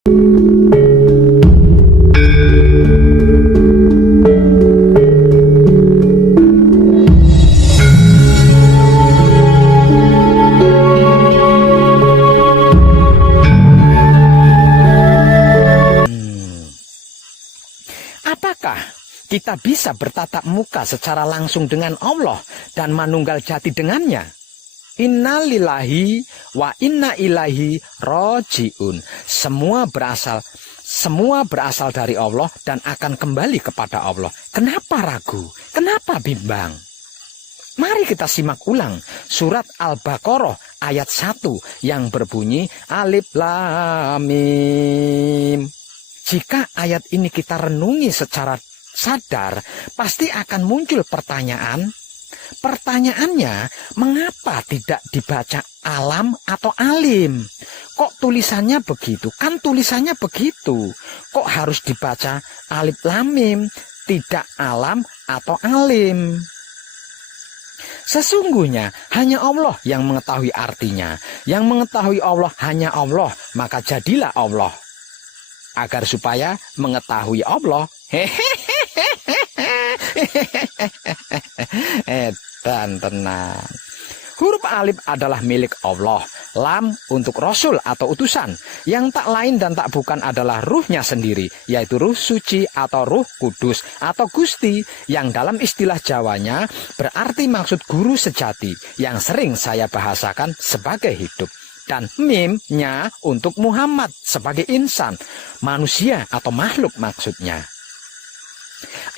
Apakah kita bisa bertatap muka secara langsung dengan Allah dan manunggal jati dengannya? Inna lillahi wa inna ilaihi rojiun. Semua berasal dari Allah dan akan kembali kepada Allah. Kenapa ragu? Kenapa bimbang? Mari kita simak ulang surat Al-Baqarah ayat 1 yang berbunyi Alif Lam Mim. Jika ayat ini kita renungi secara sadar, pasti akan muncul pertanyaan. Pertanyaannya, mengapa tidak dibaca alam atau alim? Kok tulisannya begitu? Kan tulisannya begitu. Kok harus dibaca Alif Lam Mim, tidak alam atau alim? Sesungguhnya hanya Allah yang mengetahui artinya. Yang mengetahui Allah hanya Allah, maka jadilah Allah. Agar supaya mengetahui Allah. Dan tenang. Huruf alif adalah milik Allah. Lam untuk Rasul atau utusan. Yang tak lain dan tak bukan adalah ruhnya sendiri. Yaitu ruh suci atau ruh kudus atau Gusti. Yang dalam istilah Jawanya berarti maksud guru sejati. Yang sering saya bahasakan sebagai hidup. Dan mimnya untuk Muhammad sebagai insan, manusia atau makhluk maksudnya.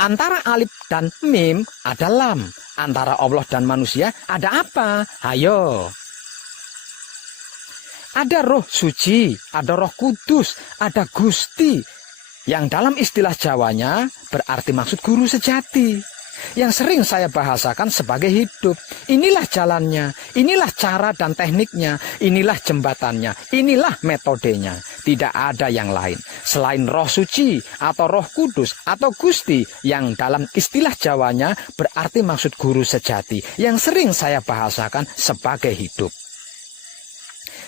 Antara alif dan mim ada lam. Antara Allah dan manusia ada apa? Hayo. Ada roh suci, ada roh kudus, ada Gusti. Yang dalam istilah Jawanya berarti maksud guru sejati. Yang sering saya bahasakan sebagai hidup. Inilah jalannya, inilah cara dan tekniknya, inilah jembatannya, inilah metodenya. Tidak ada yang lain selain roh suci atau roh kudus atau Gusti yang dalam istilah Jawanya berarti maksud guru sejati yang sering saya bahasakan sebagai hidup.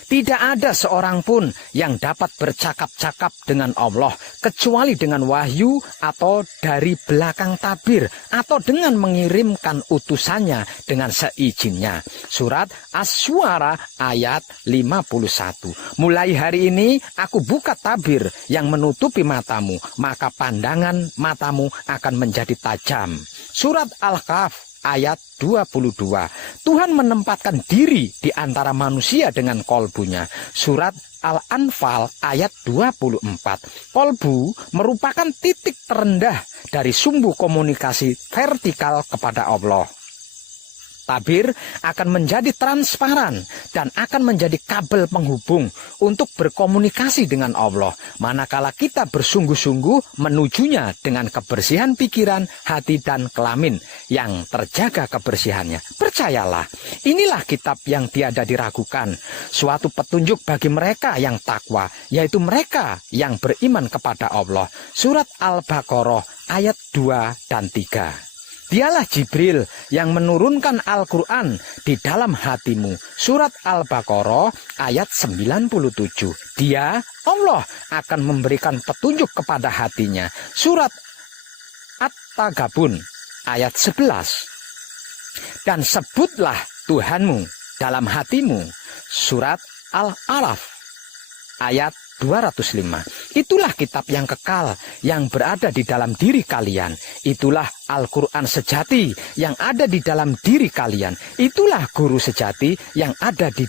Tidak ada seorang pun yang dapat bercakap-cakap dengan Allah kecuali dengan wahyu atau dari belakang tabir atau dengan mengirimkan utusannya dengan seizinnya. Surat Asy-Syu'ara ayat 51. Mulai hari ini aku buka tabir yang menutupi matamu, maka pandangan matamu akan menjadi tajam. Surat Al-Kahf ayat 22. Tuhan menempatkan diri di antara manusia dengan kolbunya. Surat Al-Anfal ayat 24. Kolbu merupakan titik terendah dari sumbu komunikasi vertikal kepada Allah. Tabir akan menjadi transparan dan akan menjadi kabel penghubung untuk berkomunikasi dengan Allah. Manakala kita bersungguh-sungguh menujunya dengan kebersihan pikiran, hati, dan kelamin yang terjaga kebersihannya. Percayalah, inilah kitab yang tiada diragukan. Suatu petunjuk bagi mereka yang takwa, yaitu mereka yang beriman kepada Allah. Surat Al-Baqarah ayat 2 dan 3. Dialah Jibril yang menurunkan Al-Quran di dalam hatimu. Surat Al-Baqarah ayat 97. Dia, Allah, akan memberikan petunjuk kepada hatinya. Surat At-Tagabun ayat 11. Dan sebutlah Tuhanmu dalam hatimu. Surat Al-Araf ayat 205. Itulah kitab yang kekal yang berada di dalam diri kalian. Itulah Al-Quran sejati yang ada di dalam diri kalian. Itulah guru sejati yang ada di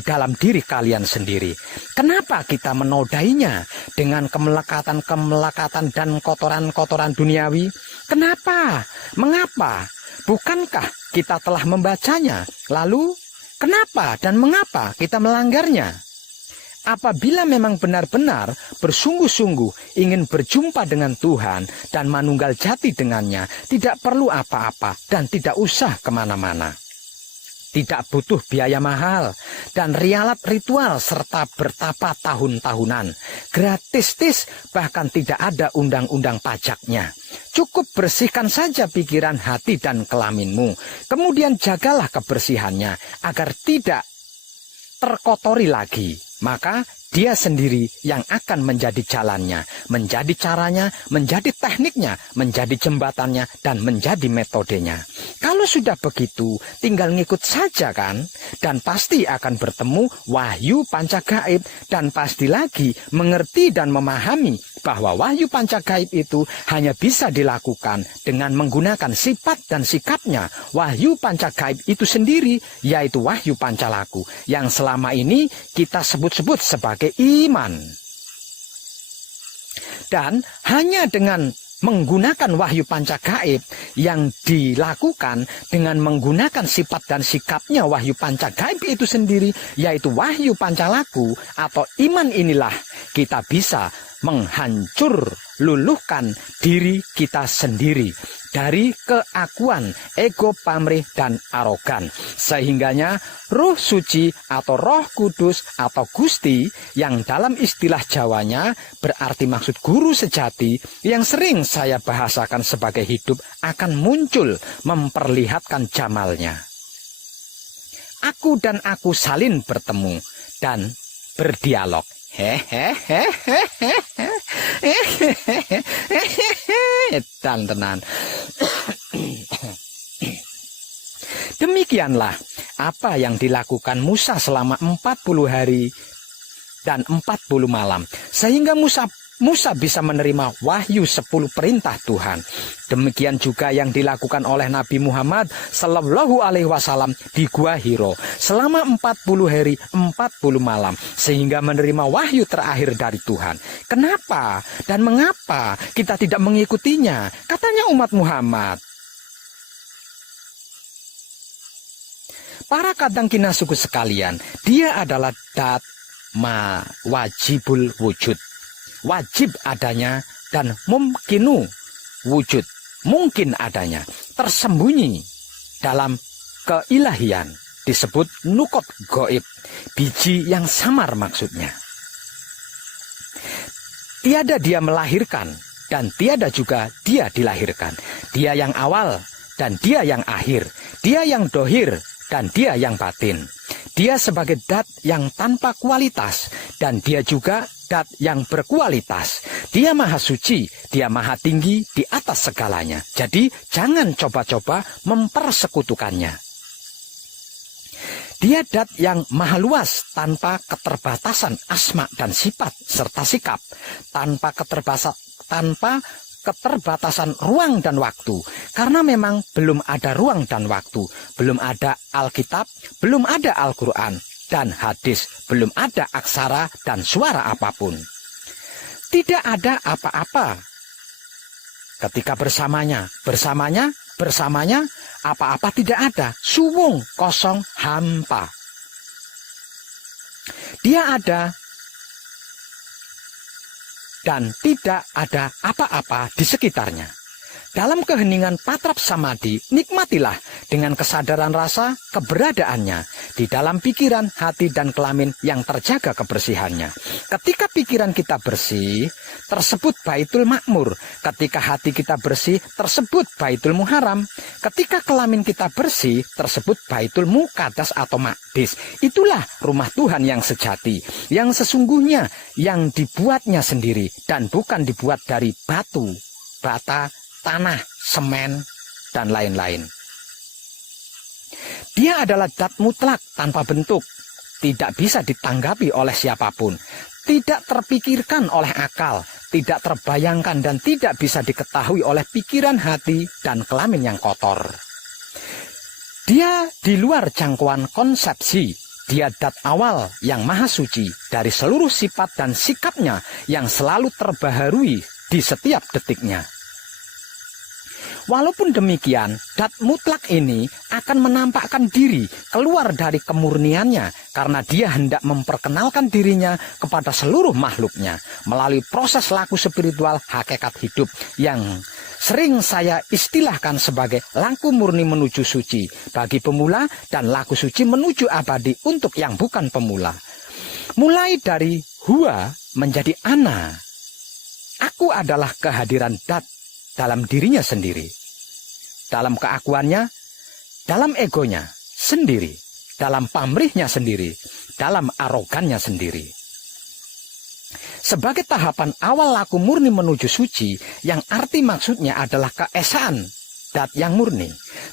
dalam diri kalian sendiri. Kenapa kita menodainya dengan kemelekatan-kemelekatan dan kotoran-kotoran duniawi? Kenapa? Mengapa? Bukankah kita telah membacanya? Lalu kenapa dan mengapa kita melanggarnya? Apabila memang benar-benar bersungguh-sungguh ingin berjumpa dengan Tuhan dan manunggal jati dengannya, tidak perlu apa-apa dan tidak usah kemana-mana. Tidak butuh biaya mahal dan rialat ritual serta bertapa tahun-tahunan. Gratis, bahkan tidak ada undang-undang pajaknya. Cukup bersihkan saja pikiran, hati, dan kelaminmu. Kemudian jagalah kebersihannya agar tidak terkotori lagi. Maka Dia sendiri yang akan menjadi jalannya, menjadi caranya, menjadi tekniknya, menjadi jembatannya, dan menjadi metodenya. Kalau sudah begitu, tinggal ngikut saja kan? Dan pasti akan bertemu wahyu pancagaib, dan pasti lagi mengerti dan memahami bahwa wahyu pancagaib itu hanya bisa dilakukan dengan menggunakan sifat dan sikapnya wahyu pancagaib itu sendiri, yaitu wahyu pancalaku, yang selama ini kita sebut-sebut sebagai iman. Dan hanya dengan menggunakan wahyu pancagaib yang dilakukan dengan menggunakan sifat dan sikapnya wahyu pancagaib itu sendiri, yaitu wahyu pancalaku atau iman, inilah kita bisa menghancur luluhkan diri kita sendiri dari keakuan, ego, pamrih, dan arogan. Sehingganya Roh Suci atau Roh Kudus atau Gusti, yang dalam istilah Jawanya berarti maksud guru sejati, yang sering saya bahasakan sebagai hidup, akan muncul memperlihatkan jamalnya. Aku dan aku salin bertemu dan berdialog. Tenan. Demikianlah apa yang dilakukan Musa selama 40 hari dan 40 malam, sehingga Musa bisa menerima wahyu 10 perintah Tuhan. Demikian juga yang dilakukan oleh Nabi Muhammad Sallallahu Alaihi Wasallam di Gua Hiro selama 40 hari 40 malam, sehingga menerima wahyu terakhir dari Tuhan. Kenapa dan mengapa kita tidak mengikutinya? Katanya umat Muhammad. Para kadang kina suku sekalian, dia adalah dat ma wajibul wujud, wajib adanya, dan mumkinu wujud, mungkin adanya, tersembunyi dalam keilahian, disebut nukot goib, biji yang samar maksudnya. Tiada dia melahirkan dan tiada juga dia dilahirkan. Dia yang awal dan dia yang akhir, dia yang dohir dan dia yang batin. Dia sebagai dat yang tanpa kualitas, dan dia juga dat yang berkualitas. Dia maha suci, dia maha tinggi di atas segalanya. Jadi jangan coba-coba mempersekutukannya. Dia dat yang maha luas, tanpa keterbatasan asma dan sifat serta sikap, tanpa keterbatasan ruang dan waktu, karena memang belum ada ruang dan waktu, belum ada Alkitab, belum ada Al-Quran dan hadis, belum ada aksara dan suara apapun. Tidak ada apa-apa ketika bersamanya, apa-apa tidak ada, suwung, kosong, hampa. Dia ada dan tidak ada apa-apa di sekitarnya. Dalam keheningan patrap samadhi, nikmatilah dengan kesadaran rasa keberadaannya di dalam pikiran, hati, dan kelamin yang terjaga kebersihannya. Ketika pikiran kita bersih, tersebut baitul makmur. Ketika hati kita bersih, tersebut baitul muharam. Ketika kelamin kita bersih, tersebut baitul muqaddas atau maqdis. Itulah rumah Tuhan yang sejati, yang sesungguhnya, yang dibuatnya sendiri dan bukan dibuat dari batu, bata, tanah, semen, dan lain-lain. Dia adalah dat mutlak tanpa bentuk, tidak bisa ditanggapi oleh siapapun, tidak terpikirkan oleh akal, tidak terbayangkan, dan tidak bisa diketahui oleh pikiran, hati, dan kelamin yang kotor. Dia di luar jangkauan konsepsi. Dia dat awal yang maha suci dari seluruh sifat dan sikapnya yang selalu terbaharui di setiap detiknya. Walaupun demikian, dat mutlak ini akan menampakkan diri keluar dari kemurniannya karena dia hendak memperkenalkan dirinya kepada seluruh makhluknya melalui proses laku spiritual hakikat hidup yang sering saya istilahkan sebagai laku murni menuju suci bagi pemula dan laku suci menuju abadi untuk yang bukan pemula. Mulai dari huwa menjadi ana. Aku adalah kehadiran dat dalam dirinya sendiri, dalam keakuannya, dalam egonya sendiri, dalam pamrihnya sendiri, dalam arogannya sendiri. Sebagai tahapan awal laku murni menuju suci, yang arti maksudnya adalah keesaan dat yang murni.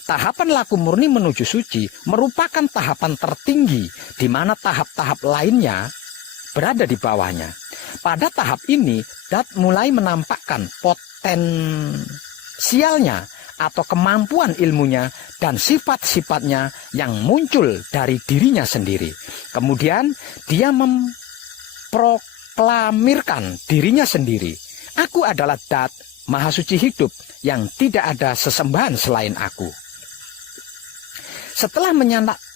Tahapan laku murni menuju suci merupakan tahapan tertinggi, di mana tahap-tahap lainnya berada di bawahnya. Pada tahap ini, dat mulai menampakkan potensialnya atau kemampuan ilmunya dan sifat-sifatnya yang muncul dari dirinya sendiri. Kemudian dia memproklamirkan dirinya sendiri. Aku adalah Dat, Maha Suci hidup, yang tidak ada sesembahan selain aku.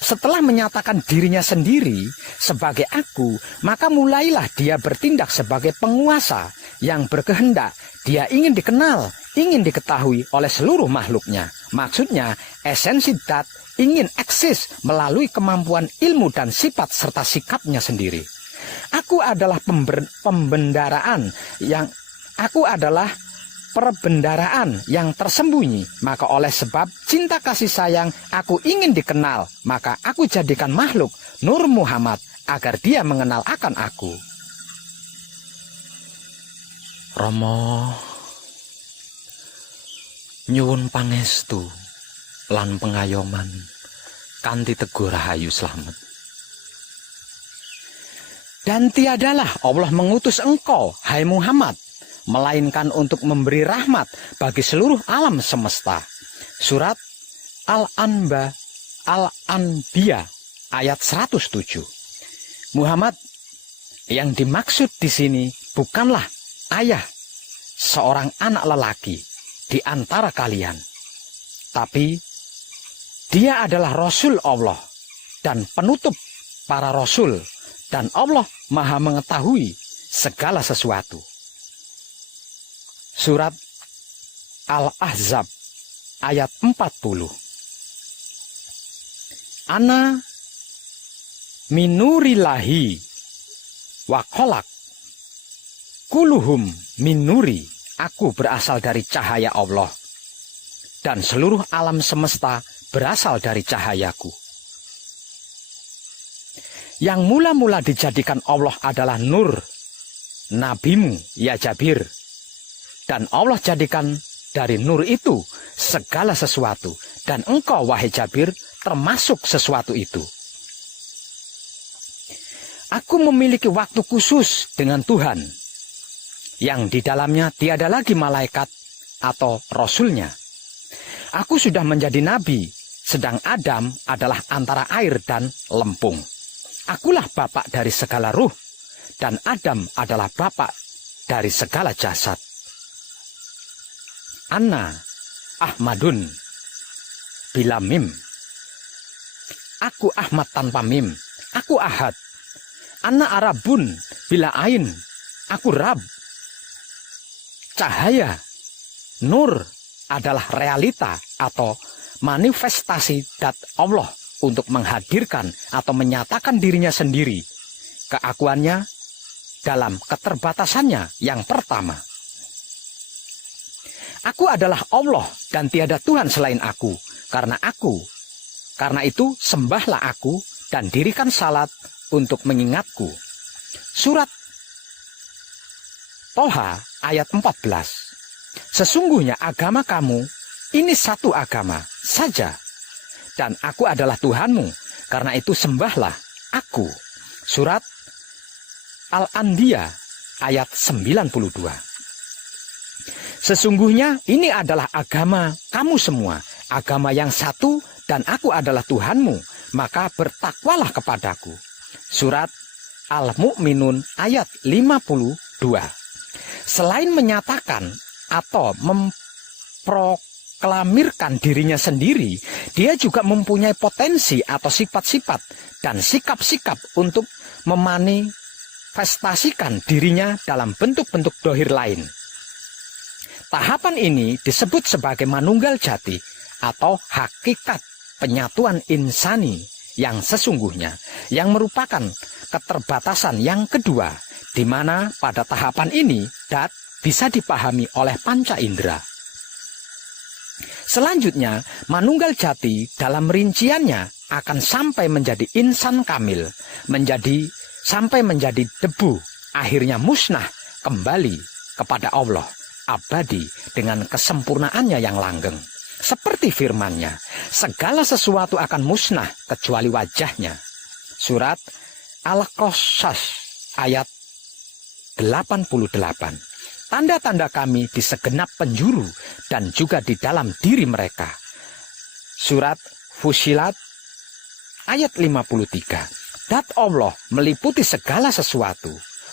Setelah menyatakan dirinya sendiri sebagai aku, maka mulailah dia bertindak sebagai penguasa yang berkehendak. Dia ingin dikenal, ingin diketahui oleh seluruh makhluknya. Maksudnya, esensi Dat ingin eksis melalui kemampuan ilmu dan sifat serta sikapnya sendiri. Aku adalah perbendaraan yang tersembunyi. Maka oleh sebab cinta kasih sayang aku ingin dikenal, maka aku jadikan makhluk Nur Muhammad agar dia mengenal akan aku. Rama nyuwun pangestu lan pengayoman kanthi teguh rahayu slamet. Dan tiadalah Allah mengutus engkau, hai Muhammad, melainkan untuk memberi rahmat bagi seluruh alam semesta. Surat Al-Anbiya ayat 107. Muhammad yang dimaksud di sini bukanlah ayah seorang anak lelaki di antara kalian, tapi dia adalah Rasul Allah dan penutup para Rasul, dan Allah Maha mengetahui segala sesuatu. Surat Al-Ahzab ayat 40. Ana minurillahi wa kholak kuluhum minuri. Aku berasal dari cahaya Allah, dan seluruh alam semesta berasal dari cahayaku. Yang mula-mula dijadikan Allah adalah Nur, nabimu ya Jabir. Dan Allah jadikan dari Nur itu segala sesuatu, dan engkau wahai Jabir termasuk sesuatu itu. Aku memiliki waktu khusus dengan Tuhan, yang di dalamnya tiada lagi malaikat atau rasulnya. Aku sudah menjadi nabi, sedang Adam adalah antara air dan lempung. Akulah bapak dari segala ruh, dan Adam adalah bapak dari segala jasad. Anna Ahmadun bila mim. Aku Ahmad tanpa mim. Aku Ahad. Anna Arabun bila ain. Aku Rab. Cahaya, Nur adalah realita atau manifestasi Dat Allah untuk menghadirkan atau menyatakan dirinya sendiri, keakuannya dalam keterbatasannya yang pertama. Aku adalah Allah dan tiada Tuhan selain aku. Karena itu sembahlah aku dan dirikan salat untuk mengingatku. Surat Toha ayat 14. Sesungguhnya agama kamu ini satu agama saja, dan aku adalah Tuhanmu. Karena itu sembahlah aku. Surat Al-Anbiya ayat 92. Sesungguhnya ini adalah agama kamu semua, agama yang satu, dan aku adalah Tuhanmu, maka bertakwalah kepadaku. Surat Al-Mu'minun ayat 52. Selain menyatakan atau memproklamirkan dirinya sendiri, dia juga mempunyai potensi atau sifat-sifat dan sikap-sikap untuk memanifestasikan dirinya dalam bentuk-bentuk dohir lain. Tahapan ini disebut sebagai manunggal jati atau hakikat penyatuan insani yang sesungguhnya, yang merupakan keterbatasan yang kedua, di mana pada tahapan ini Dat bisa dipahami oleh panca indera. Selanjutnya, manunggal jati dalam rinciannya akan sampai menjadi insan kamil, sampai menjadi debu akhirnya musnah kembali kepada Allah, abadi dengan kesempurnaannya yang langgeng. Seperti firman-Nya, segala sesuatu akan musnah kecuali wajah-Nya. Surat Al-Qasas ayat 88. Tanda-tanda kami di segenap penjuru dan juga di dalam diri mereka. Surat Fusilat ayat 53. Dat Allah meliputi segala sesuatu.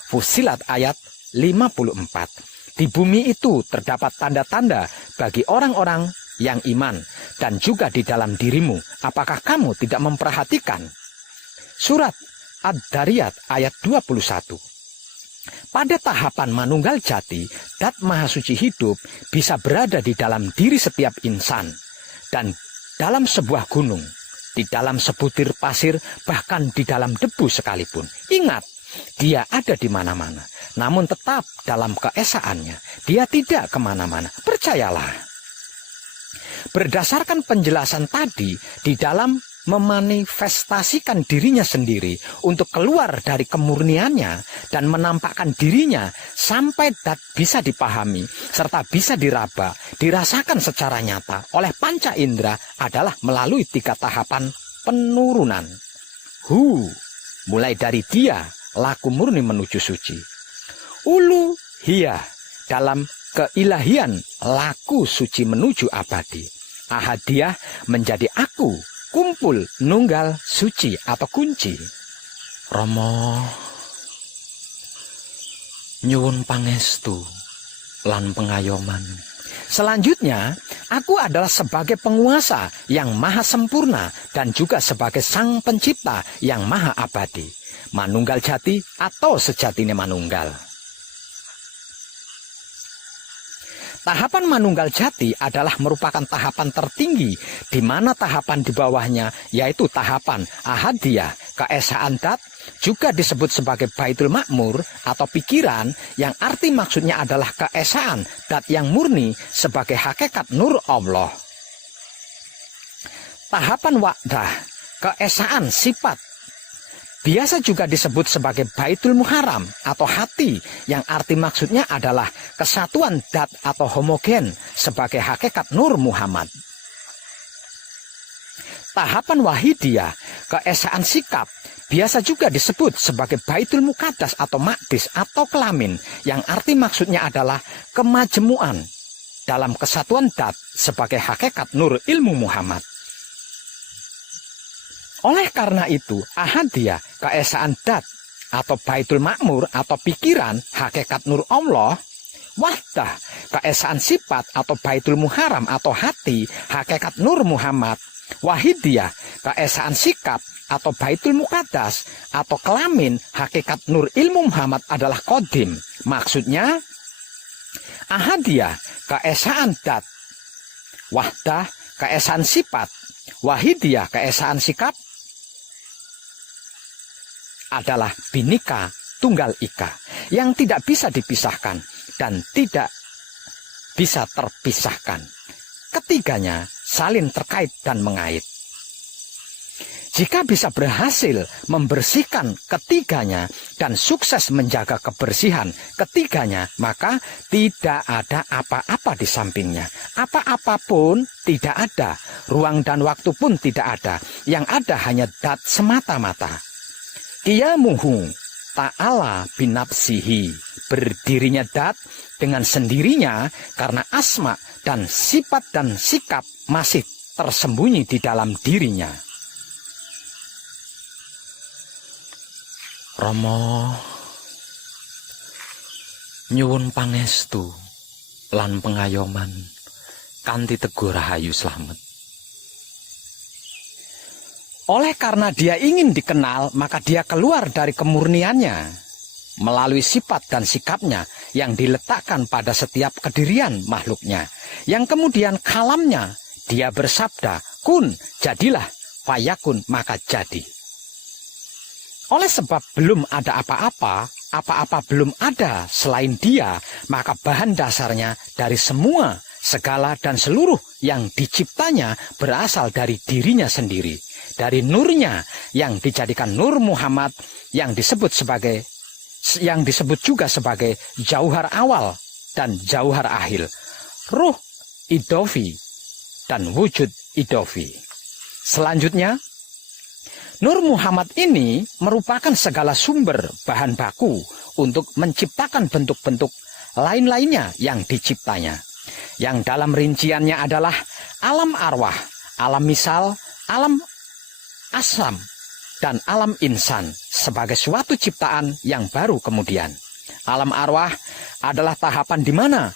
Fusilat ayat 54. Di bumi itu terdapat tanda-tanda bagi orang-orang yang iman dan juga di dalam dirimu. Apakah kamu tidak memperhatikan? Surat Ad-Dariyat ayat 21. Pada tahapan manunggal jati, Dat Maha Suci hidup bisa berada di dalam diri setiap insan dan dalam sebuah gunung, di dalam sebutir pasir, bahkan di dalam debu sekalipun. Ingat, Dia ada di mana-mana, namun tetap dalam keesaannya. Dia tidak kemana-mana, percayalah. Berdasarkan penjelasan tadi, di dalam memanifestasikan dirinya sendiri untuk keluar dari kemurniannya dan menampakkan dirinya sampai Dat bisa dipahami serta bisa diraba, dirasakan secara nyata oleh panca indera adalah melalui 3 tahapan penurunan. Mulai dari Dia, laku murni menuju suci. Ulu Hia, dalam keilahian, laku suci menuju abadi. Ahadiyah menjadi aku, kumpul, nunggal, suci atau kunci. Rama nyuwun pangestu lan pengayoman. Selanjutnya, aku adalah sebagai penguasa yang maha sempurna dan juga sebagai sang pencipta yang maha abadi. Manunggal jati atau sejatine manunggal. Tahapan manunggal jati adalah merupakan tahapan tertinggi, di mana tahapan di bawahnya yaitu tahapan ahadiyah, keesaan Dat, juga disebut sebagai Baitul Makmur atau pikiran, yang arti maksudnya adalah keesaan Dat yang murni sebagai hakikat nur Allah. Tahapan wa'dah, keesaan sifat, biasa juga disebut sebagai Baitul Muharram atau hati, yang arti maksudnya adalah kesatuan Dat atau homogen sebagai hakikat Nur Muhammad. Tahapan Wahidiyah, keesaan sikap, biasa juga disebut sebagai Baitul Muqaddas atau Maqdis atau kelamin, yang arti maksudnya adalah kemajemuan dalam kesatuan Dat sebagai hakikat Nur Ilmu Muhammad. Oleh karena itu, ahadiyah, keesaan Dat atau Baitul Makmur atau pikiran, hakikat nur Allah, wahdah, keesaan sifat atau Baitul Muharram atau hati, hakikat nur Muhammad, wahidiyah, keesaan sikap atau Baitul Muqaddas atau kelamin, hakikat nur ilmu Muhammad adalah qadim. Maksudnya, ahadiyah, keesaan Dat, wahdah, keesaan sifat, wahidiyah, keesaan sikap, adalah binika tunggal ika yang tidak bisa dipisahkan dan tidak bisa terpisahkan. Ketiganya saling terkait dan mengait. Jika bisa berhasil membersihkan ketiganya dan sukses menjaga kebersihan ketiganya, maka tidak ada apa-apa di sampingnya. Apa-apa pun tidak ada, ruang dan waktu pun tidak ada. Yang ada hanya Dat semata-mata. Qiyamuhu ta'ala binafsihi, berdirinya Dat dengan sendirinya karena asma dan sifat dan sikap masih tersembunyi di dalam dirinya. Rama nyuwun pangestu lan pengayoman kanthi Teguh Rahayu Slamet. Oleh karena Dia ingin dikenal, maka Dia keluar dari kemurniannya melalui sifat dan sikapnya yang diletakkan pada setiap kedirian makhluknya, yang kemudian kalamnya Dia bersabda, kun, jadilah, fayakun, maka jadi. Oleh sebab belum ada apa-apa, apa-apa belum ada selain Dia, maka bahan dasarnya dari semua, segala dan seluruh yang diciptanya berasal dari dirinya sendiri, dari nurnya yang dijadikan Nur Muhammad yang disebut sebagai yang disebut juga sebagai jauhar awal dan jauhar akhir, ruh idofi dan wujud idofi. Selanjutnya, Nur Muhammad ini merupakan segala sumber bahan baku untuk menciptakan bentuk-bentuk lain-lainnya yang diciptanya, yang dalam rinciannya adalah alam arwah, alam misal, alam asam, dan alam insan sebagai suatu ciptaan yang baru kemudian. Alam arwah adalah tahapan di mana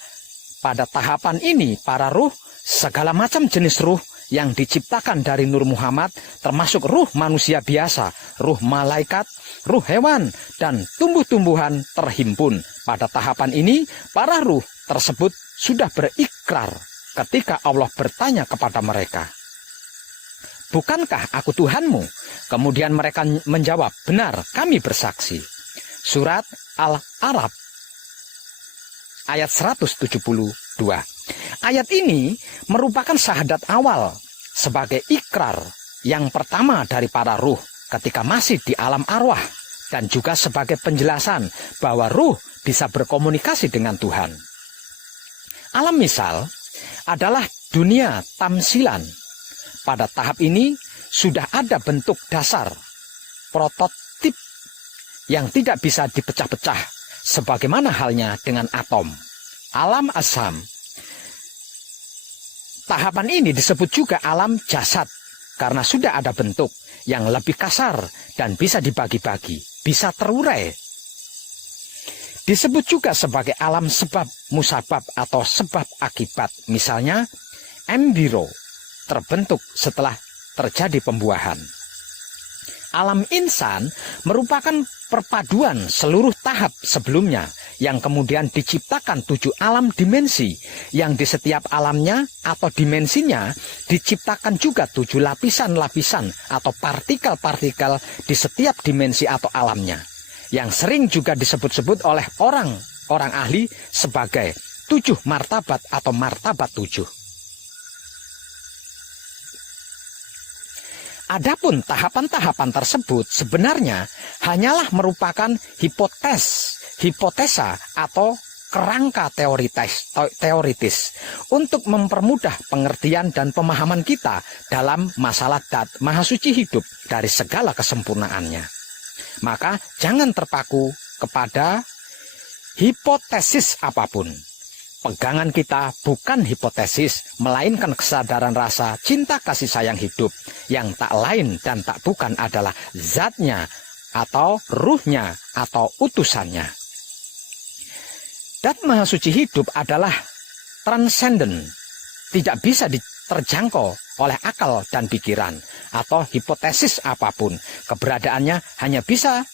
pada tahapan ini para ruh, segala macam jenis ruh yang diciptakan dari Nur Muhammad, termasuk ruh manusia biasa, ruh malaikat, ruh hewan, dan tumbuh-tumbuhan terhimpun. Pada tahapan ini, para ruh tersebut sudah berikrar ketika Allah bertanya kepada mereka, "Bukankah aku Tuhanmu?" Kemudian mereka menjawab, "Benar, kami bersaksi." Surat Al-Araf ayat 172. Ayat ini merupakan syahadat awal sebagai ikrar yang pertama dari para ruh ketika masih di alam arwah, dan juga sebagai penjelasan bahwa ruh bisa berkomunikasi dengan Tuhan. Alam misal adalah dunia tamsilan. Pada tahap ini sudah ada bentuk dasar prototip yang tidak bisa dipecah-pecah, sebagaimana halnya dengan atom. Alam asam, tahapan ini disebut juga alam jasad karena sudah ada bentuk yang lebih kasar dan bisa dibagi-bagi, bisa terurai. Disebut juga sebagai alam sebab musabab atau sebab akibat. Misalnya embrio terbentuk setelah terjadi pembuahan. Alam insan merupakan perpaduan seluruh tahap sebelumnya yang kemudian diciptakan 7 alam dimensi, yang di setiap alamnya atau dimensinya diciptakan juga 7 lapisan-lapisan atau partikel-partikel di setiap dimensi atau alamnya, yang sering juga disebut-sebut oleh orang ahli sebagai 7 martabat atau martabat 7. Adapun tahapan-tahapan tersebut sebenarnya hanyalah merupakan hipotesa atau kerangka teoritis untuk mempermudah pengertian dan pemahaman kita dalam masalah dat Maha Suci hidup dari segala kesempurnaannya. Maka jangan terpaku kepada hipotesis apapun. Pegangan kita bukan hipotesis, melainkan kesadaran rasa cinta kasih sayang hidup yang tak lain dan tak bukan adalah zatnya atau ruhnya atau utusannya. Dat Maha Suci hidup adalah transenden, tidak bisa diterjangkau oleh akal dan pikiran atau hipotesis apapun. Keberadaannya hanya bisa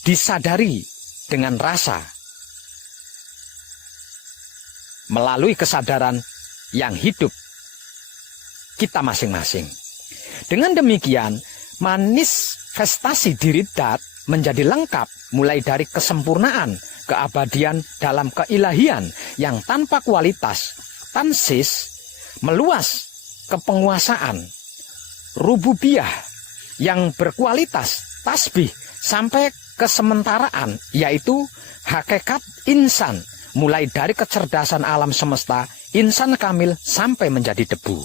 disadari dengan rasa, melalui kesadaran yang hidup kita masing-masing. Dengan demikian, manifestasi diri dat menjadi lengkap mulai dari kesempurnaan, keabadian dalam keilahian yang tanpa kualitas, tansis, meluas ke penguasaan, rububiyah yang berkualitas, tasbih, sampai kesementaraan, yaitu hakikat insan, mulai dari kecerdasan alam semesta, insan kamil sampai menjadi debu.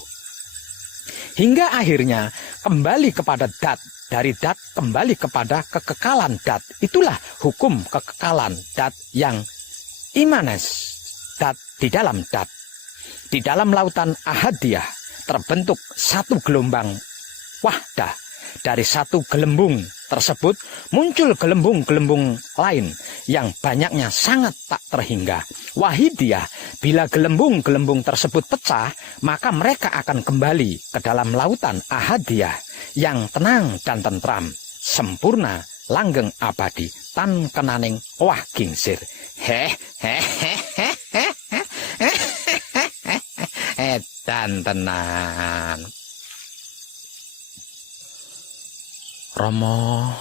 Hingga akhirnya kembali kepada dat, dari dat kembali kepada kekekalan dat. Itulah hukum kekekalan dat yang imanes, dat di dalam dat. Di dalam lautan ahadiyah terbentuk satu gelombang wahdah. Dari satu gelembung tersebut muncul gelembung-gelembung lain yang banyaknya sangat tak terhingga. Wahidiyah, bila gelembung-gelembung tersebut pecah, maka mereka akan kembali ke dalam lautan ahadiyah yang tenang dan tentram, sempurna, langgeng abadi, tan kenaning wah gingsir. Edan tenan. Romo,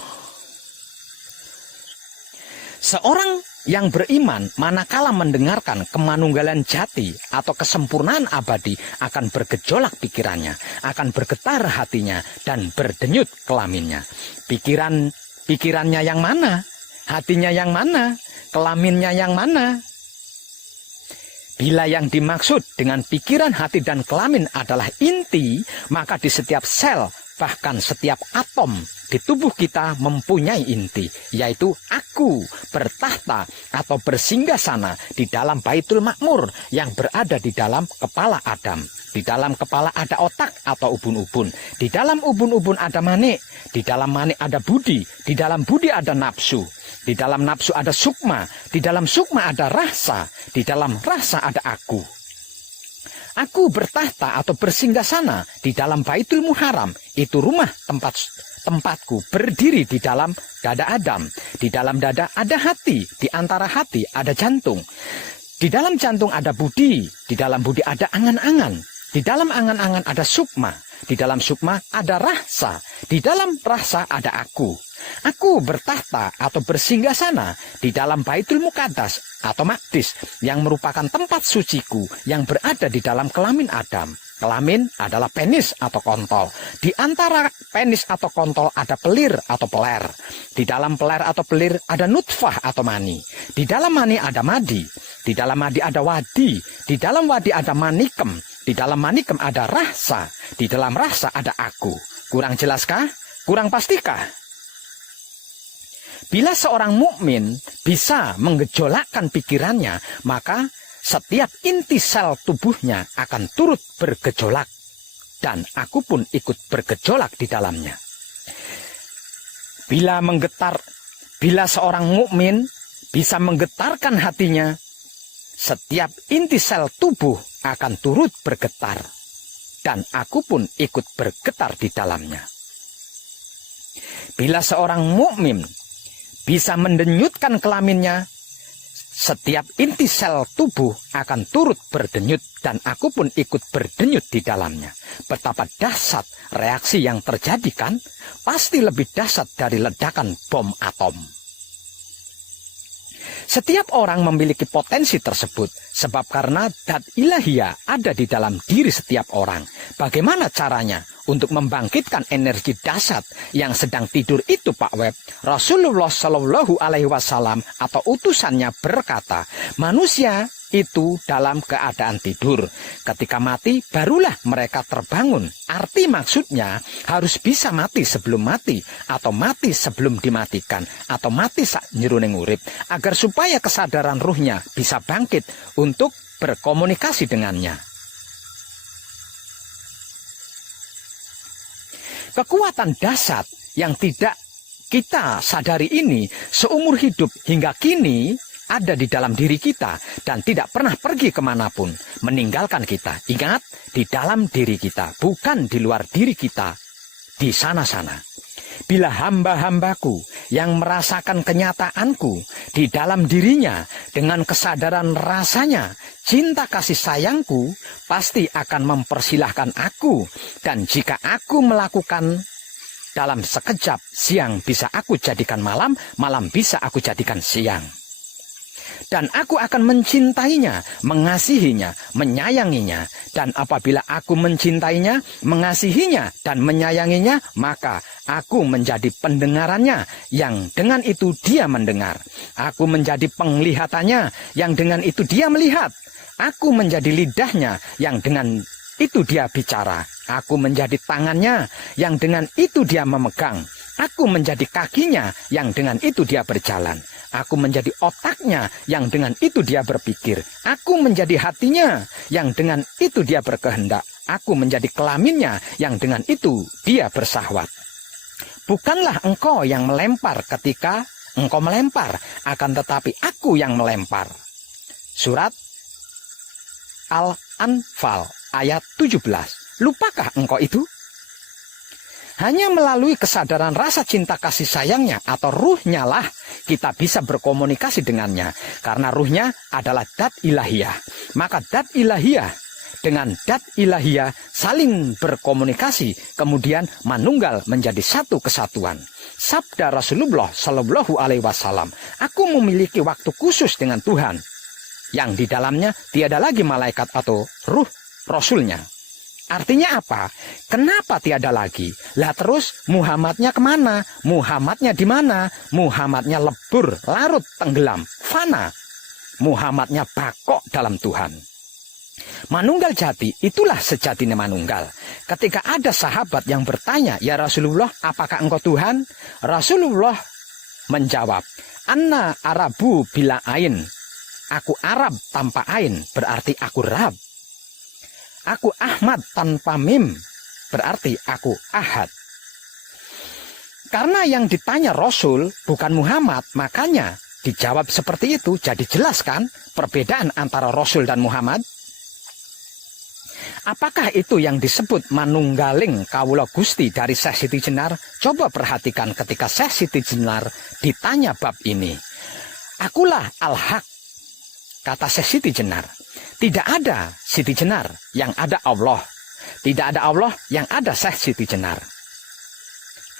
seorang yang beriman manakala mendengarkan kemanunggalan jati atau kesempurnaan abadi akan bergejolak pikirannya, akan bergetar hatinya dan berdenyut kelaminnya. Pikirannya yang mana? Hatinya yang mana? Kelaminnya yang mana? Bila yang dimaksud dengan pikiran, hati, dan kelamin adalah inti, maka di setiap sel, bahkan setiap atom di tubuh kita mempunyai inti, yaitu aku bertahta atau bersinggasana di dalam Baitul Makmur yang berada di dalam kepala Adam. Di dalam kepala ada otak atau ubun-ubun. Di dalam ubun-ubun ada manik. Di dalam manik ada budi. Di dalam budi ada nafsu. Di dalam nafsu ada sukma. Di dalam sukma ada rasa. Di dalam rasa ada aku. Aku bertahta atau bersinggasana di dalam Baitul Muharram. Itu rumah tempatku berdiri di dalam dada Adam. Di dalam dada ada hati. Di antara hati ada jantung. Di dalam jantung ada budi. Di dalam budi ada angan-angan. Di dalam angan-angan ada sukma. Di dalam sukma ada rasa. Di dalam rasa ada aku. Aku bertahta atau bersinggasana di dalam Baitul Muqaddas atau Maqdis yang merupakan tempat suciku yang berada di dalam kelamin Adam. Kelamin adalah penis atau kontol. Di antara penis atau kontol ada pelir atau peler. Di dalam peler atau pelir ada nutfah atau mani. Di dalam mani ada madi. Di dalam madi ada wadi. Di dalam wadi ada manikem. Di dalam manikem ada rasa. Di dalam rasa ada aku. Kurang jelaskah? Kurang pastikah? Bila seorang mukmin bisa menggejolakkan pikirannya, maka setiap inti sel tubuhnya akan turut bergejolak. Dan aku pun ikut bergejolak di dalamnya. Bila seorang mukmin bisa menggetarkan hatinya, setiap inti sel tubuh akan turut bergetar. Dan aku pun ikut bergetar di dalamnya. Bila seorang mukmin bisa mendenyutkan kelaminnya, setiap inti sel tubuh akan turut berdenyut dan aku pun ikut berdenyut di dalamnya. Betapa dahsyat reaksi yang terjadi kan? Pasti lebih dahsyat dari ledakan bom atom. Setiap orang memiliki potensi tersebut sebab karena dat ilahiyah ada di dalam diri setiap orang. Bagaimana caranya untuk membangkitkan energi dahsyat yang sedang tidur itu, Pak Web? Rasulullah Shallallahu Alaihi Wasallam atau utusannya berkata, manusia itu dalam keadaan tidur. Ketika mati, barulah mereka terbangun. Arti maksudnya harus bisa mati sebelum mati, atau mati sebelum dimatikan, atau mati sak nyeruning urip, agar supaya kesadaran ruhnya bisa bangkit untuk berkomunikasi dengannya. Kekuatan dahsyat yang tidak kita sadari ini seumur hidup hingga kini ada di dalam diri kita dan tidak pernah pergi kemanapun meninggalkan kita. Ingat, di dalam diri kita, bukan di luar diri kita, di sana-sana. Bila hamba-hambaku yang merasakan kenyataanku di dalam dirinya dengan kesadaran rasanya, cinta kasih sayangku pasti akan mempersilahkan aku. Dan jika aku melakukan dalam sekejap, siang bisa aku jadikan malam, malam bisa aku jadikan siang. Dan aku akan mencintainya, mengasihinya, menyayanginya. Dan apabila aku mencintainya, mengasihinya, dan menyayanginya, maka aku menjadi pendengarannya, yang dengan itu dia mendengar. Aku menjadi penglihatannya, yang dengan itu dia melihat. Aku menjadi lidahnya, yang dengan itu dia bicara. Aku menjadi tangannya, yang dengan itu dia memegang. Aku menjadi kakinya, yang dengan itu dia berjalan. Aku menjadi otaknya, yang dengan itu dia berpikir. Aku menjadi hatinya, yang dengan itu dia berkehendak. Aku menjadi kelaminnya, yang dengan itu dia bersahwat. Bukanlah engkau yang melempar ketika engkau melempar, akan tetapi aku yang melempar. Surat Al-Anfal ayat 17. Lupakah engkau itu? Hanya melalui kesadaran rasa cinta kasih sayangnya atau ruhnya lah kita bisa berkomunikasi dengannya. Karena ruhnya adalah dat ilahiyah. Maka dat ilahiyah dengan dat ilahiyah saling berkomunikasi, kemudian manunggal menjadi satu kesatuan. Sabda Rasulullah Shallallahu Alaihi Wasallam, aku memiliki waktu khusus dengan Tuhan, yang di dalamnya tiada lagi malaikat atau ruh Rasulnya. Artinya apa? Kenapa tiada lagi? Lah terus Muhammadnya kemana? Muhammadnya di mana? Muhammadnya lebur, larut, tenggelam, fana. Muhammadnya bakok dalam Tuhan. Manunggal jati, itulah sejatinya manunggal. Ketika ada sahabat yang bertanya, "Ya Rasulullah, apakah engkau Tuhan?" Rasulullah menjawab, "Anna Arabu bila ain." Aku Arab tanpa ain, berarti aku Rab. Aku Ahmad tanpa mim, berarti aku Ahad. Karena yang ditanya Rasul bukan Muhammad, makanya dijawab seperti itu. Jadi jelas kan perbedaan antara Rasul dan Muhammad? Apakah itu yang disebut manunggaling kawula Gusti dari Syekh Siti Jenar? Coba perhatikan ketika Syekh Siti Jenar ditanya bab ini. Akulah Al-Haq, kata Syekh Siti Jenar. Tidak ada Siti Jenar, yang ada Allah. Tidak ada Allah, yang ada Syekh Siti Jenar.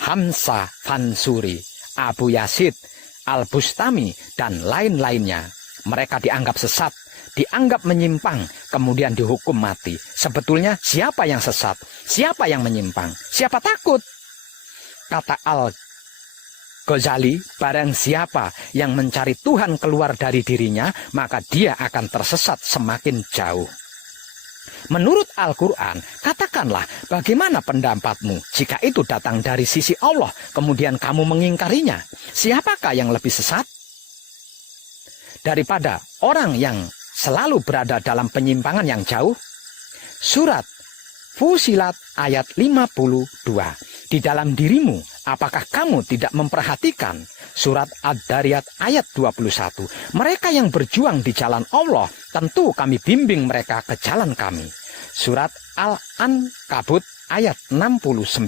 Hamzah Fansuri, Abu Yazid, Al-Bustami, dan lain-lainnya. Mereka dianggap sesat, dianggap menyimpang, kemudian dihukum mati. Sebetulnya siapa yang sesat? Siapa yang menyimpang? Siapa takut? Kata Al-Ghazali, barang siapa yang mencari Tuhan keluar dari dirinya, maka dia akan tersesat semakin jauh. Menurut Al-Quran, katakanlah bagaimana pendapatmu jika itu datang dari sisi Allah, kemudian kamu mengingkarinya. Siapakah yang lebih sesat daripada orang yang selalu berada dalam penyimpangan yang jauh? Surat Fusilat ayat 52. Di dalam dirimu, apakah kamu tidak memperhatikan? Surat Ad-Dariyat ayat 21. Mereka yang berjuang di jalan Allah, tentu kami bimbing mereka ke jalan kami. Surat Al-Ankabut ayat 69.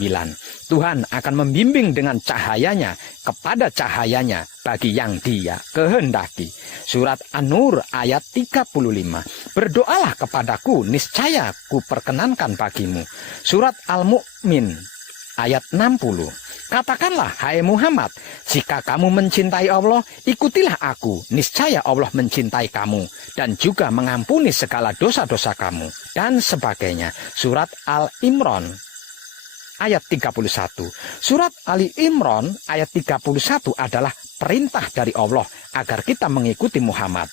Tuhan akan membimbing dengan cahayanya kepada cahayanya bagi yang dia kehendaki. Surat An-Nur ayat 35. Berdoalah kepadaku, niscaya ku perkenankan bagimu. Surat Al-Mu'min ayat 60. Katakanlah, hai Muhammad, jika kamu mencintai Allah, ikutilah aku, niscaya Allah mencintai kamu, dan juga mengampuni segala dosa-dosa kamu, dan sebagainya. Surat Al-Imran ayat 31. Surat Ali Imran ayat 31 adalah perintah dari Allah agar kita mengikuti Muhammad.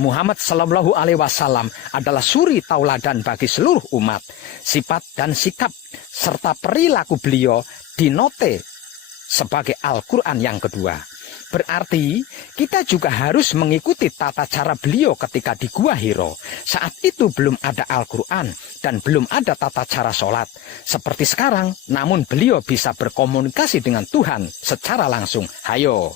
Muhammad Sallallahu Alaihi Wasallam adalah suri tauladan bagi seluruh umat. Sifat dan sikap serta perilaku beliau dinote sebagai Al-Quran yang kedua. Berarti kita juga harus mengikuti tata cara beliau ketika di Gua Hiro. Saat itu belum ada Al-Quran dan belum ada tata cara sholat seperti sekarang. Namun beliau bisa berkomunikasi dengan Tuhan secara langsung. Hayo.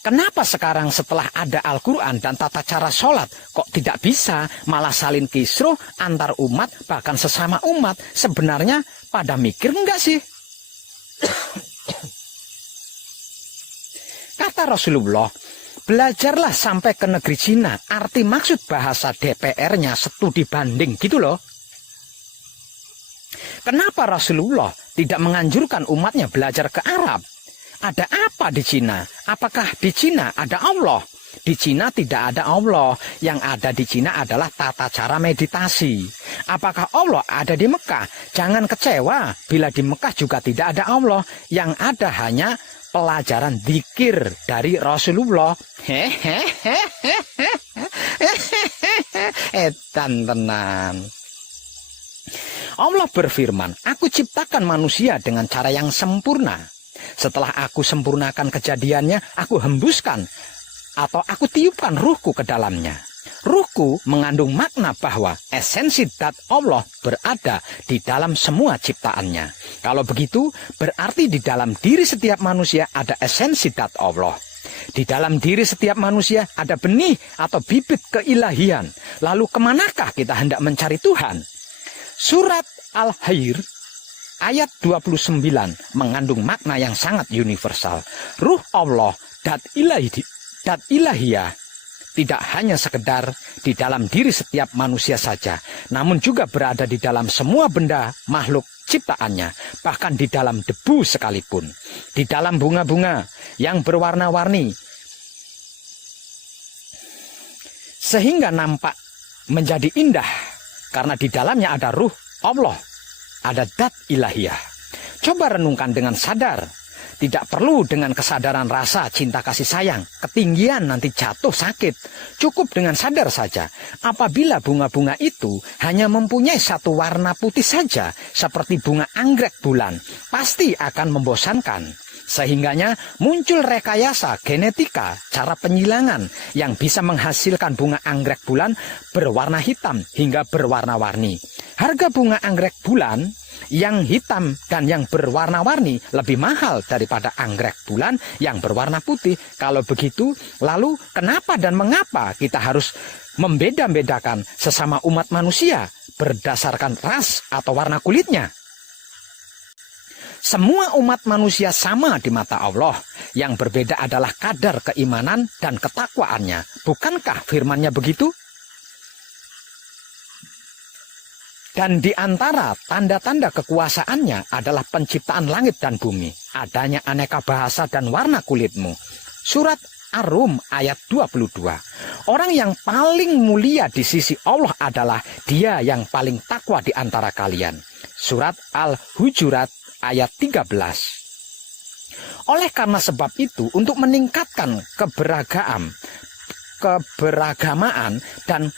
Kenapa sekarang setelah ada Al-Quran dan tata cara sholat kok tidak bisa, malah salin kisruh antar umat bahkan sesama umat? Sebenarnya pada mikir enggak sih? Kata Rasulullah, belajarlah sampai ke negeri Cina. Arti maksud bahasa DPR-nya studi banding gitu loh. Kenapa Rasulullah tidak menganjurkan umatnya belajar ke Arab? Ada apa di Cina? Apakah di Cina ada Allah? Di Cina tidak ada Allah. Yang ada di Cina adalah tata cara meditasi. Apakah Allah ada di Mekah? Jangan kecewa bila di Mekah juga tidak ada Allah. Yang ada hanya pelajaran zikir dari Rasulullah. Edan tenan. Allah berfirman, aku ciptakan manusia dengan cara yang sempurna. Setelah aku sempurnakan kejadiannya, aku hembuskan atau aku tiupkan ruhku ke dalamnya. Ruhku mengandung makna bahwa esensi zat Allah berada di dalam semua ciptaannya. Kalau begitu, berarti di dalam diri setiap manusia ada esensi zat Allah. Di dalam diri setiap manusia ada benih atau bibit keilahian. Lalu kemanakah kita hendak mencari Tuhan? Surat Al-Hayr ayat 29 mengandung makna yang sangat universal. Ruh Allah, dat ilahiyah, tidak hanya sekedar di dalam diri setiap manusia saja, namun juga berada di dalam semua benda makhluk ciptaannya, bahkan di dalam debu sekalipun, di dalam bunga-bunga yang berwarna-warni, sehingga nampak menjadi indah karena di dalamnya ada ruh Allah, ada dat ilahiyah. Coba renungkan dengan sadar. Tidak perlu dengan kesadaran rasa cinta kasih sayang, ketinggian nanti jatuh sakit. Cukup dengan sadar saja, apabila bunga-bunga itu hanya mempunyai satu warna putih saja, seperti bunga anggrek bulan, pasti akan membosankan. Sehingganya muncul rekayasa genetika, cara penyilangan yang bisa menghasilkan bunga anggrek bulan berwarna hitam hingga berwarna-warni. Harga bunga anggrek bulan yang hitam dan yang berwarna-warni lebih mahal daripada anggrek bulan yang berwarna putih. Kalau begitu, lalu kenapa dan mengapa kita harus membeda-bedakan sesama umat manusia berdasarkan ras atau warna kulitnya? Semua umat manusia sama di mata Allah. Yang berbeda adalah kadar keimanan dan ketakwaannya. Bukankah firman-Nya begitu? Dan di antara tanda-tanda kekuasaannya adalah penciptaan langit dan bumi, adanya aneka bahasa dan warna kulitmu. Surat Ar-Rum ayat 22. Orang yang paling mulia di sisi Allah adalah dia yang paling takwa di antara kalian. Surat Al-Hujurat ayat 13. Oleh karena sebab itu, untuk meningkatkan keberagamaan dan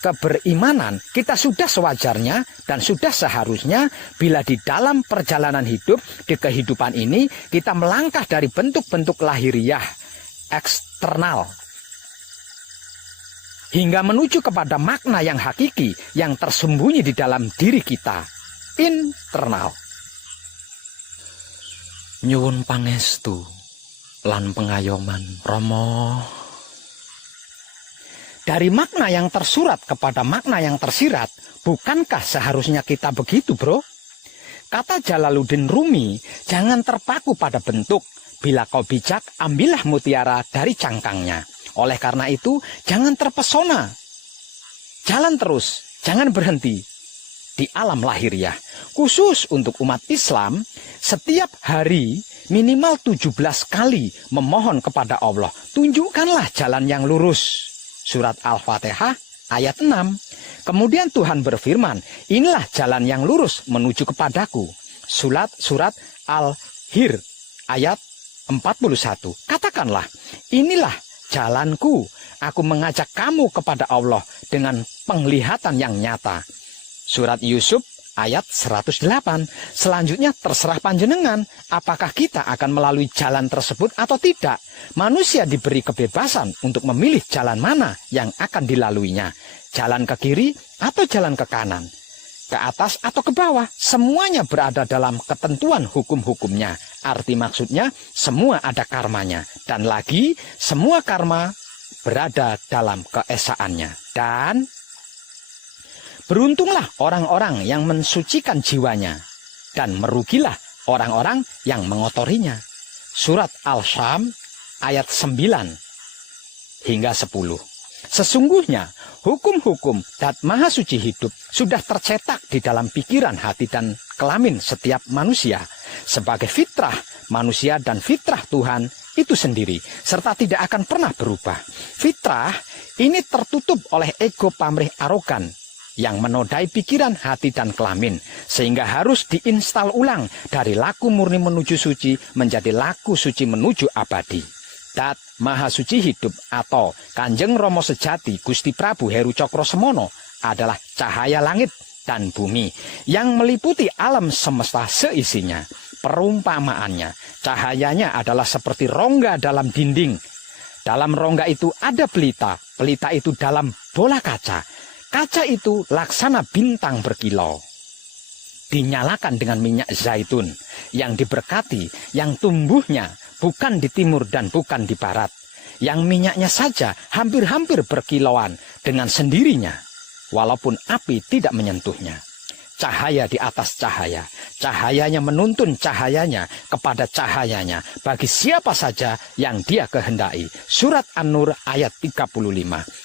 keberimanan, kita sudah sewajarnya dan sudah seharusnya bila di dalam perjalanan hidup, di kehidupan ini, kita melangkah dari bentuk-bentuk lahiriah eksternal hingga menuju kepada makna yang hakiki yang tersembunyi di dalam diri kita, internal. Nyuwun pangestu lan pengayoman Rama. Dari makna yang tersurat kepada makna yang tersirat, bukankah seharusnya kita begitu, bro? Kata Jalaluddin Rumi, jangan terpaku pada bentuk. Bila kau bijak, ambillah mutiara dari cangkangnya. Oleh karena itu, jangan terpesona. Jalan terus, jangan berhenti di alam lahiriah. Khusus untuk umat Islam, setiap hari minimal 17 kali memohon kepada Allah, tunjukkanlah jalan yang lurus. Surat Al-Fatihah ayat 6. Kemudian Tuhan berfirman, inilah jalan yang lurus menuju kepadaku. Surat Al-Hir ayat 41. Katakanlah, inilah jalanku. Aku mengajak kamu kepada Allah dengan penglihatan yang nyata. Surat Yusuf ayat 108. Selanjutnya terserah panjenengan, apakah kita akan melalui jalan tersebut atau tidak. Manusia diberi kebebasan untuk memilih jalan mana yang akan dilaluinya. Jalan ke kiri atau jalan ke kanan, ke atas atau ke bawah. Semuanya berada dalam ketentuan hukum-hukumnya. Arti maksudnya semua ada karmanya. Dan lagi semua karma berada dalam keesaannya. Dan beruntunglah orang-orang yang mensucikan jiwanya, dan merugilah orang-orang yang mengotorinya. Surat Al-Syam ayat 9 hingga 10. Sesungguhnya hukum-hukum dat Maha Suci hidup sudah tercetak di dalam pikiran, hati, dan kelamin setiap manusia sebagai fitrah manusia dan fitrah Tuhan itu sendiri, serta tidak akan pernah berubah. Fitrah ini tertutup oleh ego pamrih arogan yang menodai pikiran, hati, dan kelamin, sehingga harus diinstal ulang dari laku murni menuju suci menjadi laku suci menuju abadi. Dat Maha Suci hidup atau Kanjeng Rama sejati Gusti Prabu Heru Cokrosemono adalah cahaya langit dan bumi yang meliputi alam semesta seisinya. Perumpamaannya, cahayanya adalah seperti rongga dalam dinding. Dalam rongga itu ada pelita, pelita itu dalam bola kaca. Kaca itu laksana bintang berkilau. Dinyalakan dengan minyak zaitun yang diberkati, yang tumbuhnya bukan di timur dan bukan di barat. Yang minyaknya saja hampir-hampir berkilauan dengan sendirinya, walaupun api tidak menyentuhnya. Cahaya di atas cahaya, cahayanya menuntun cahayanya kepada cahayanya bagi siapa saja yang dia kehendaki. Surat An-Nur ayat 35.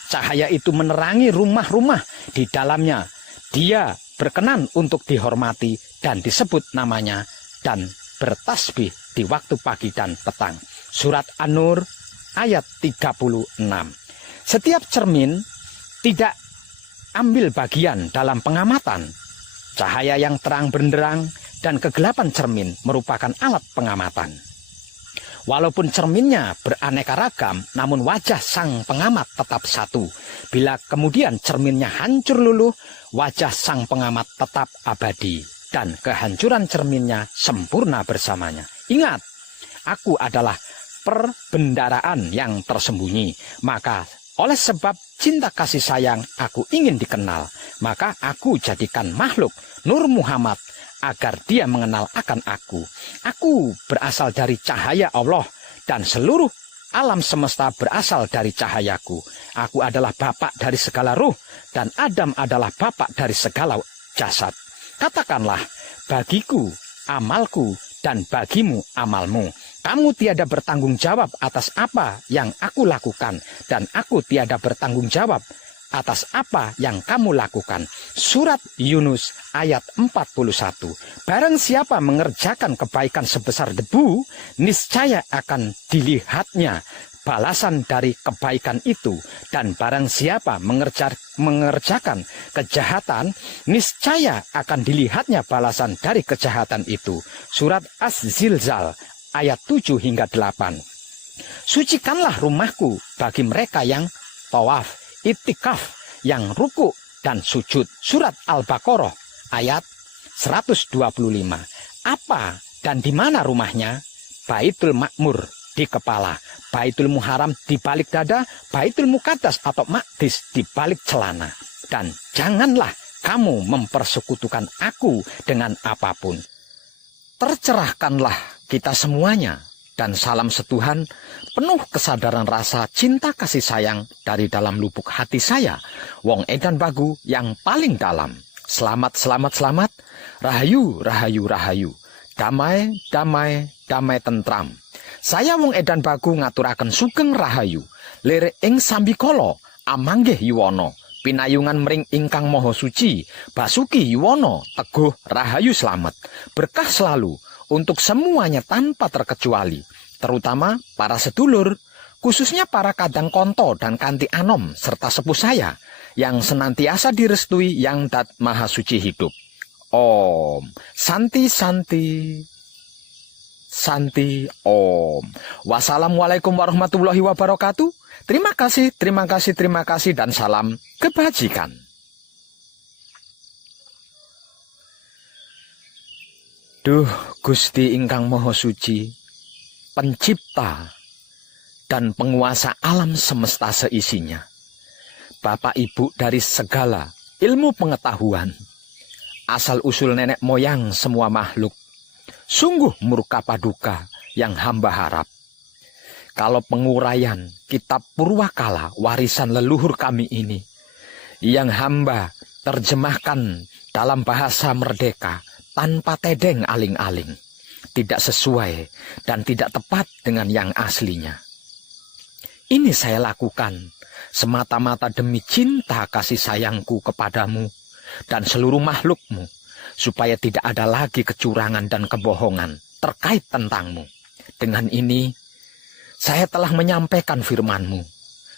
Cahaya itu menerangi rumah-rumah di dalamnya. Dia berkenan untuk dihormati dan disebut namanya dan bertasbih di waktu pagi dan petang. Surat An-Nur ayat 36. Setiap cermin tidak ambil bagian dalam pengamatan. Cahaya yang terang benderang dan kegelapan cermin merupakan alat pengamatan. Walaupun cerminnya beraneka ragam, namun wajah sang pengamat tetap satu. Bila kemudian cerminnya hancur luluh, wajah sang pengamat tetap abadi. Dan kehancuran cerminnya sempurna bersamanya. Ingat, aku adalah perbendaraan yang tersembunyi. Maka oleh sebab cinta kasih sayang aku ingin dikenal, maka aku jadikan makhluk Nur Muhammad agar dia mengenal akan aku. Aku berasal dari cahaya Allah dan seluruh alam semesta berasal dari cahayaku. Aku adalah bapak dari segala ruh dan Adam adalah bapak dari segala jasad. Katakanlah, bagiku amalku dan bagimu amalmu. Kamu tiada bertanggung jawab atas apa yang aku lakukan dan aku tiada bertanggung jawab atas apa yang kamu lakukan. Surat Yunus ayat 41. Barang siapa mengerjakan kebaikan sebesar debu, niscaya akan dilihatnya balasan dari kebaikan itu. Dan barang siapa mengerjakan kejahatan, niscaya akan dilihatnya balasan dari kejahatan itu. Surat Az-Zilzal ayat 7 hingga 8. Sucikanlah rumahku bagi mereka yang tawaf, itikaf, yang ruku dan sujud. Surat Al-Baqarah ayat 125. Apa dan di mana rumahnya? Baitul Makmur di kepala, Baitul Muharram di balik dada, Baitul Muqaddas atau Maqdis di balik celana. Dan janganlah kamu mempersekutukan aku dengan apapun. Tercerahkanlah kita semuanya. Dan salam setuhan penuh kesadaran rasa cinta kasih sayang dari dalam lubuk hati saya, Wong Edan Bagu yang paling dalam. Selamat, selamat, selamat. Rahayu, rahayu, rahayu. Damai, damai, damai tentram. Saya Wong Edan Bagu ngaturaken sugeng rahayu. Lirik ing sambikala amanggih yuwana. Pinayungan mring ingkang moho suci. Basuki yuwana teguh rahayu slamet. Berkah selalu untuk semuanya tanpa terkecuali, terutama para sedulur, khususnya para kadang konto dan kanti anom, serta sepuh saya, yang senantiasa direstui yang dat maha suci hidup. Om, Santi, Santi, Santi, Om. Wassalamualaikum warahmatullahi wabarakatuh. Terima kasih, terima kasih, terima kasih, dan salam kebajikan. Duh Gusti ingkang Maha Suci, pencipta dan penguasa alam semesta seisinya, Bapak Ibu dari segala ilmu pengetahuan, asal-usul nenek moyang semua makhluk, sungguh murka paduka yang hamba harap. Kalau penguraian kitab Purwakala warisan leluhur kami ini, yang hamba terjemahkan dalam bahasa merdeka, tanpa tedeng aling-aling, tidak sesuai dan tidak tepat dengan yang aslinya. Ini saya lakukan semata-mata demi cinta kasih sayangku kepadamu dan seluruh makhlukmu, supaya tidak ada lagi kecurangan dan kebohongan terkait tentangmu. Dengan ini, saya telah menyampaikan firman-Mu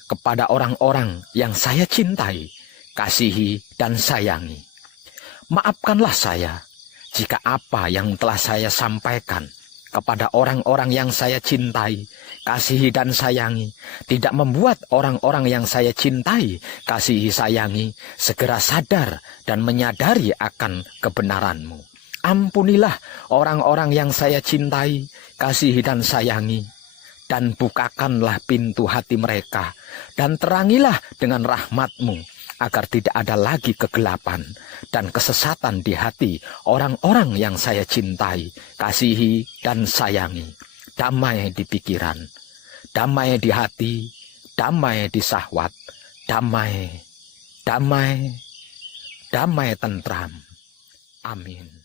kepada orang-orang yang saya cintai, kasihi, dan sayangi. Maafkanlah saya jika apa yang telah saya sampaikan kepada orang-orang yang saya cintai, kasihi, dan sayangi tidak membuat orang-orang yang saya cintai, kasihi, sayangi segera sadar dan menyadari akan kebenaran-Mu. Ampunilah orang-orang yang saya cintai, kasihi, dan sayangi, dan bukakanlah pintu hati mereka, dan terangilah dengan rahmat-Mu, agar tidak ada lagi kegelapan dan kesesatan di hati orang-orang yang saya cintai, kasihi, dan sayangi. Damai di pikiran, damai di hati, damai di syahwat, damai, damai, damai tentram. Amin.